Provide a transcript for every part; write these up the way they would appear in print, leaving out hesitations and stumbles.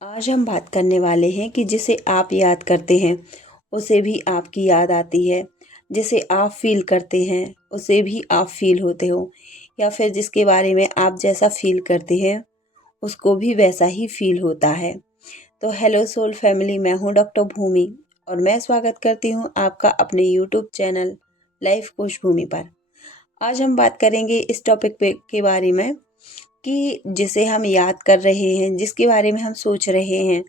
आज हम बात करने वाले हैं कि जिसे आप याद करते हैं उसे भी आपकी याद आती है। जिसे आप फील करते हैं उसे भी आप फील होते हो, या फिर जिसके बारे में आप जैसा फील करते हैं उसको भी वैसा ही फील होता है। तो हेलो सोल फैमिली, मैं हूँ डॉक्टर भूमि और मैं स्वागत करती हूँ आपका अपने यूट्यूब चैनल लाइफ कोच भूमि पर। आज हम बात करेंगे इस टॉपिक के बारे में कि जिसे हम याद कर रहे हैं, जिसके बारे में हम सोच रहे हैं,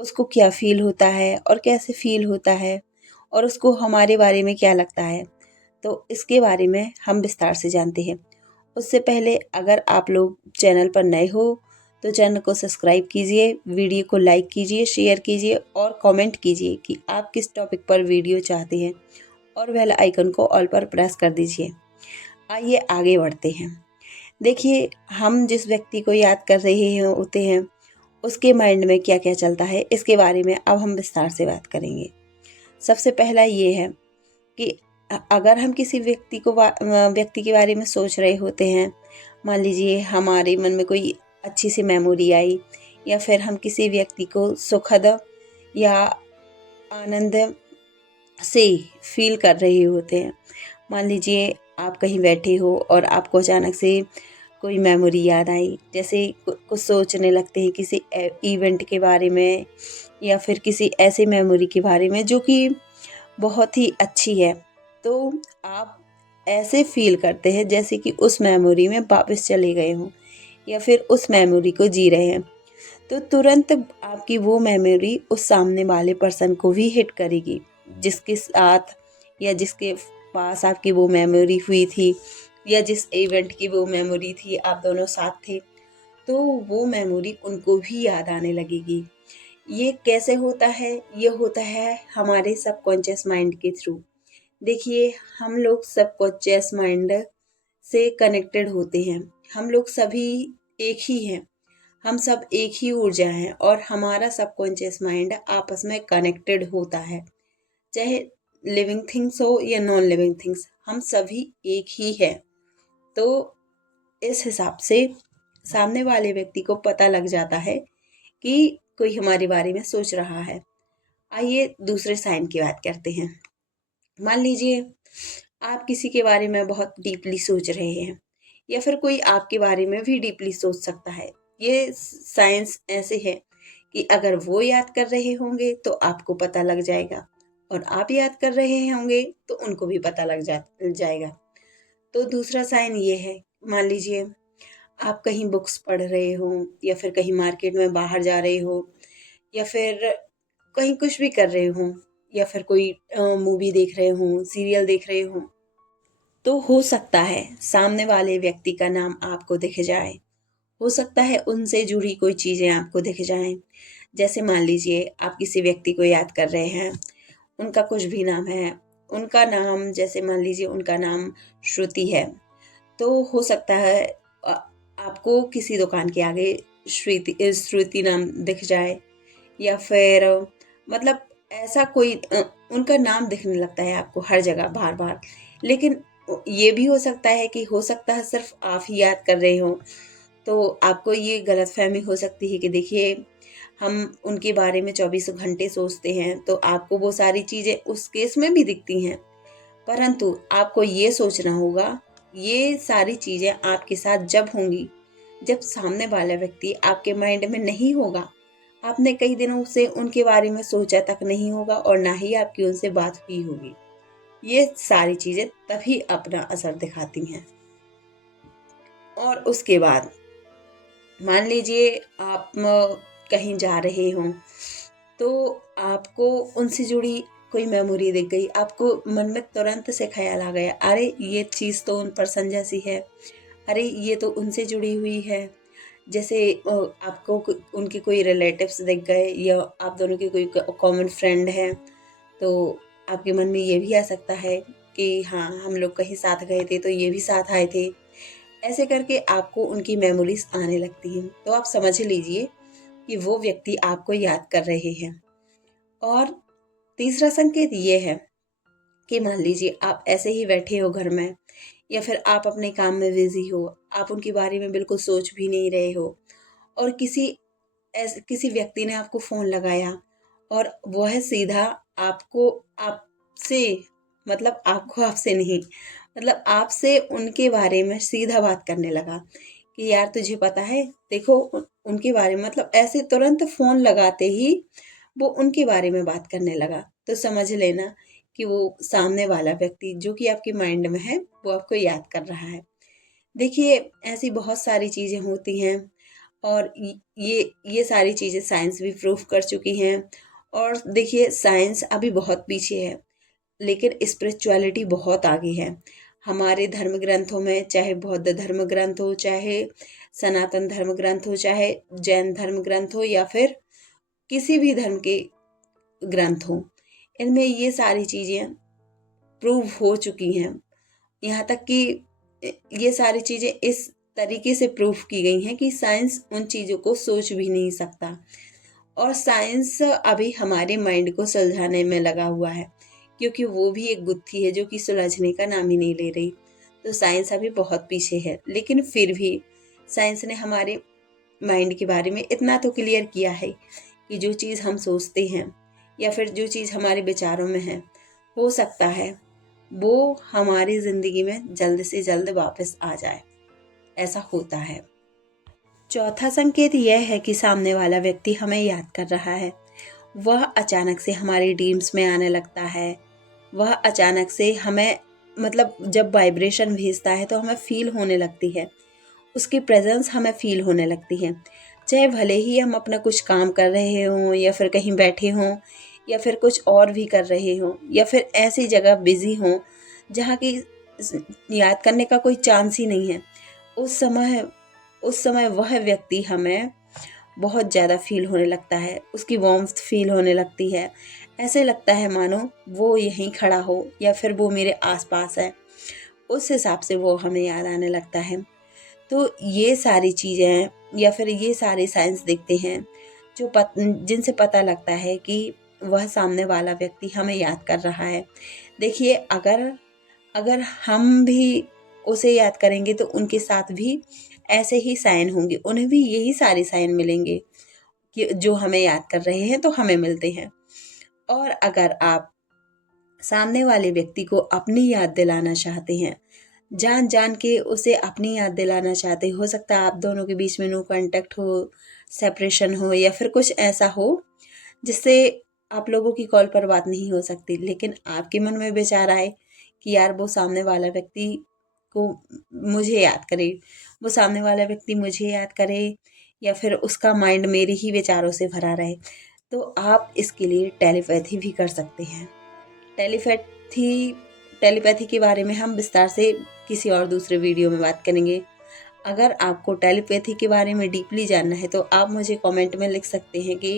उसको क्या फ़ील होता है और कैसे फ़ील होता है और उसको हमारे बारे में क्या लगता है। तो इसके बारे में हम विस्तार से जानते हैं। उससे पहले अगर आप लोग चैनल पर नए हो तो चैनल को सब्सक्राइब कीजिए, वीडियो को लाइक कीजिए, शेयर कीजिए और कमेंट कीजिए कि आप किस टॉपिक पर वीडियो चाहते हैं और बेल आइकन को ऑल पर प्रेस कर दीजिए। आइए आगे बढ़ते हैं। देखिए, हम जिस व्यक्ति को याद कर रहे हैं होते हैं उसके माइंड में क्या क्या चलता है, इसके बारे में अब हम विस्तार से बात करेंगे। सबसे पहला ये है कि अगर हम किसी व्यक्ति के बारे में सोच रहे होते हैं, मान लीजिए हमारे मन में कोई अच्छी सी मेमोरी आई, या फिर हम किसी व्यक्ति को सुखद या आनंद से फील कर रहे होते हैं। मान लीजिए आप कहीं बैठे हो और आपको अचानक से कोई मेमोरी याद आई, जैसे कुछ सोचने लगते हैं किसी इवेंट के बारे में या फिर किसी ऐसे मेमोरी के बारे में जो कि बहुत ही अच्छी है। तो आप ऐसे फील करते हैं जैसे कि उस मेमोरी में वापस चले गए हों या फिर उस मेमोरी को जी रहे हैं। तो तुरंत आपकी वो मेमोरी उस सामने वाले पर्सन को भी हिट करेगी जिसके साथ या जिसके पास आपकी वो मेमोरी हुई थी, या जिस इवेंट की वो मेमोरी थी, आप दोनों साथ थे, तो वो मेमोरी उनको भी याद आने लगेगी। ये कैसे होता है? ये होता है हमारे सबकॉन्शियस माइंड के थ्रू। देखिए, हम लोग सबकॉन्शियस माइंड से कनेक्टेड होते हैं। हम लोग सभी एक ही हैं। हम सब एक ही ऊर्जा हैं और हमारा सबकॉन्शियस माइंड आपस में कनेक्टेड होता है। चाहे लिविंग थिंग्स हो या नॉन लिविंग थिंग्स, हम सभी एक ही हैं। तो इस हिसाब से सामने वाले व्यक्ति को पता लग जाता है कि कोई हमारे बारे में सोच रहा है। आइए दूसरे साइन की बात करते हैं। मान लीजिए आप किसी के बारे में बहुत डीपली सोच रहे हैं, या फिर कोई आपके बारे में भी डीपली सोच सकता है। ये साइंस ऐसे है कि अगर वो याद कर रहे होंगे तो आपको पता लग जाएगा, और आप याद कर रहे होंगे तो उनको भी पता लग जाएगा। तो दूसरा साइन ये है, मान लीजिए आप कहीं बुक्स पढ़ रहे हो, या फिर कहीं मार्केट में बाहर जा रहे हो, या फिर कहीं कुछ भी कर रहे हो, या फिर कोई मूवी देख रहे हो, सीरियल देख रहे हो, तो हो सकता है सामने वाले व्यक्ति का नाम आपको दिख जाए। हो सकता है उनसे जुड़ी कोई चीज़ें आपको दिख जाएं। जैसे मान लीजिए आप किसी व्यक्ति को याद कर रहे हैं, उनका कुछ भी नाम है, उनका नाम जैसे मान लीजिए उनका नाम श्रुति है, तो हो सकता है अ, आपको किसी दुकान के आगे श्रुति नाम दिख जाए, या फिर मतलब ऐसा कोई उनका नाम दिखने लगता है आपको हर जगह बार बार। लेकिन ये भी हो सकता है कि हो सकता है सिर्फ आप ही याद कर रहे हो। तो आपको ये गलतफहमी हो सकती है कि देखिए, हम उनके बारे में 24 घंटे सोचते हैं तो आपको वो सारी चीज़ें उस केस में भी दिखती हैं। परंतु आपको ये सोचना होगा, ये सारी चीज़ें आपके साथ जब होंगी जब सामने वाला व्यक्ति आपके माइंड में नहीं होगा। आपने कई दिनों से उनके बारे में सोचा तक नहीं होगा और ना ही आपकी उनसे बात हुई होगी। ये सारी चीज़ें तभी अपना असर दिखाती हैं। और उसके बाद मान लीजिए आप कहीं जा रहे हों, तो आपको उनसे जुड़ी कोई मेमोरी दिख गई, आपको मन में तुरंत से ख्याल आ गया, अरे ये चीज़ तो उन पर्सन जैसी है, अरे ये तो उनसे जुड़ी हुई है। जैसे आपको उनके कोई रिलेटिव्स दिख गए, या आप दोनों की कोई कॉमन फ्रेंड है, तो आपके मन में ये भी आ सकता है कि हाँ, हम लोग कहीं साथ गए थे तो ये भी साथ आए थे। ऐसे करके आपको उनकी मेमोरीज आने लगती हैं, तो आप समझ लीजिए कि वो व्यक्ति आपको याद कर रहे हैं। और तीसरा संकेत ये है कि मान लीजिए आप ऐसे ही बैठे हो घर में, या फिर आप अपने काम में बिजी हो, आप उनके बारे में बिल्कुल सोच भी नहीं रहे हो, और किसी ऐसे किसी व्यक्ति ने आपको फ़ोन लगाया और वह सीधा आपको आपसे मतलब आपको आपसे नहीं, मतलब आपसे उनके बारे में सीधा बात करने लगा कि यार तुझे पता है, देखो उनके बारे में, मतलब ऐसे तुरंत फ़ोन लगाते ही वो उनके बारे में बात करने लगा, तो समझ लेना कि वो सामने वाला व्यक्ति जो कि आपके माइंड में है वो आपको याद कर रहा है। देखिए, ऐसी बहुत सारी चीज़ें होती हैं और ये सारी चीज़ें साइंस भी प्रूव कर चुकी हैं। और देखिए, साइंस अभी बहुत पीछे है, लेकिन स्पिरिचुअलिटी बहुत आगे है। हमारे धर्म ग्रंथों में, चाहे बौद्ध धर्म ग्रंथ हो, चाहे सनातन धर्म ग्रंथ हो, चाहे जैन धर्म ग्रंथ हो, या फिर किसी भी धर्म के ग्रंथ हो, इनमें ये सारी चीज़ें प्रूव हो चुकी हैं। यहाँ तक कि ये सारी चीज़ें इस तरीके से प्रूफ की गई हैं कि साइंस उन चीज़ों को सोच भी नहीं सकता। और साइंस अभी हमारे माइंड को सुलझाने में लगा हुआ है, क्योंकि वो भी एक गुत्थी है जो कि सुलझने का नाम ही नहीं ले रही। तो साइंस अभी बहुत पीछे है, लेकिन फिर भी साइंस ने हमारे माइंड के बारे में इतना तो क्लियर किया है कि जो चीज़ हम सोचते हैं या फिर जो चीज़ हमारे विचारों में है, हो सकता है वो हमारी ज़िंदगी में जल्द से जल्द वापस आ जाए। ऐसा होता है। चौथा संकेत यह है कि सामने वाला व्यक्ति हमें याद कर रहा है। वह अचानक से हमारी ड्रीम्स में आने लगता है। वह अचानक से हमें, मतलब जब वाइब्रेशन भेजता है तो हमें फील होने लगती है, उसकी प्रेजेंस हमें फील होने लगती है। चाहे भले ही हम अपना कुछ काम कर रहे हों या फिर कहीं बैठे हों या फिर कुछ और भी कर रहे हों या फिर ऐसी जगह बिजी हों जहाँ की याद करने का कोई चांस ही नहीं है, उस समय वह व्यक्ति हमें बहुत ज़्यादा फील होने लगता है, उसकी वार्मथ फील होने लगती है। ऐसे लगता है मानो वो यहीं खड़ा हो या फिर वो मेरे आसपास है। उस हिसाब से वो हमें याद आने लगता है। तो ये सारी चीज़ें या फिर ये सारे साइंस दिखते हैं जिनसे पता लगता है कि वह सामने वाला व्यक्ति हमें याद कर रहा है। देखिए, अगर अगर हम भी उसे याद करेंगे तो उनके साथ भी ऐसे ही साइन होंगे, उन्हें भी यही सारे साइन मिलेंगे कि जो हमें याद कर रहे हैं तो हमें मिलते हैं। और अगर आप सामने वाले व्यक्ति को अपनी याद दिलाना चाहते हैं, जान जान के उसे अपनी याद दिलाना चाहते, हो सकता है आप दोनों के बीच में नो कांटेक्ट हो, सेपरेशन हो या फिर कुछ ऐसा हो जिससे आप लोगों की कॉल पर बात नहीं हो सकती, लेकिन आपके मन में विचार आए कि यार वो सामने वाला व्यक्ति को मुझे याद करे, वो सामने वाला व्यक्ति मुझे याद करे, या फिर उसका माइंड मेरे ही विचारों से भरा रहे, तो आप इसके लिए टेलीपैथी भी कर सकते हैं। टेलीपैथी टेलीपैथी के बारे में हम विस्तार से किसी और दूसरे वीडियो में बात करेंगे। अगर आपको टेलीपैथी के बारे में डीपली जानना है तो आप मुझे कमेंट में लिख सकते हैं कि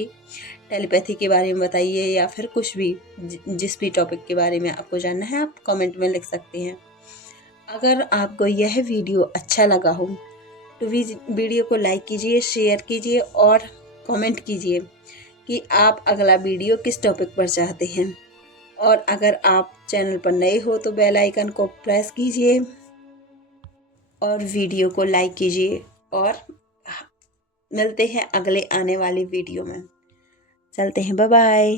टेलीपैथी के बारे में बताइए, या फिर कुछ भी जिस भी टॉपिक के बारे में आपको जानना है आप कमेंट में लिख सकते हैं। अगर आपको यह वीडियो अच्छा लगा हो तो वीडियो को लाइक कीजिए, शेयर कीजिए और कमेंट कीजिए कि आप अगला वीडियो किस टॉपिक पर चाहते हैं। और अगर आप चैनल पर नए हो तो बेल आइकन को प्रेस कीजिए और वीडियो को लाइक कीजिए। और मिलते हैं अगले आने वाली वीडियो में। चलते हैं, बाय बाय।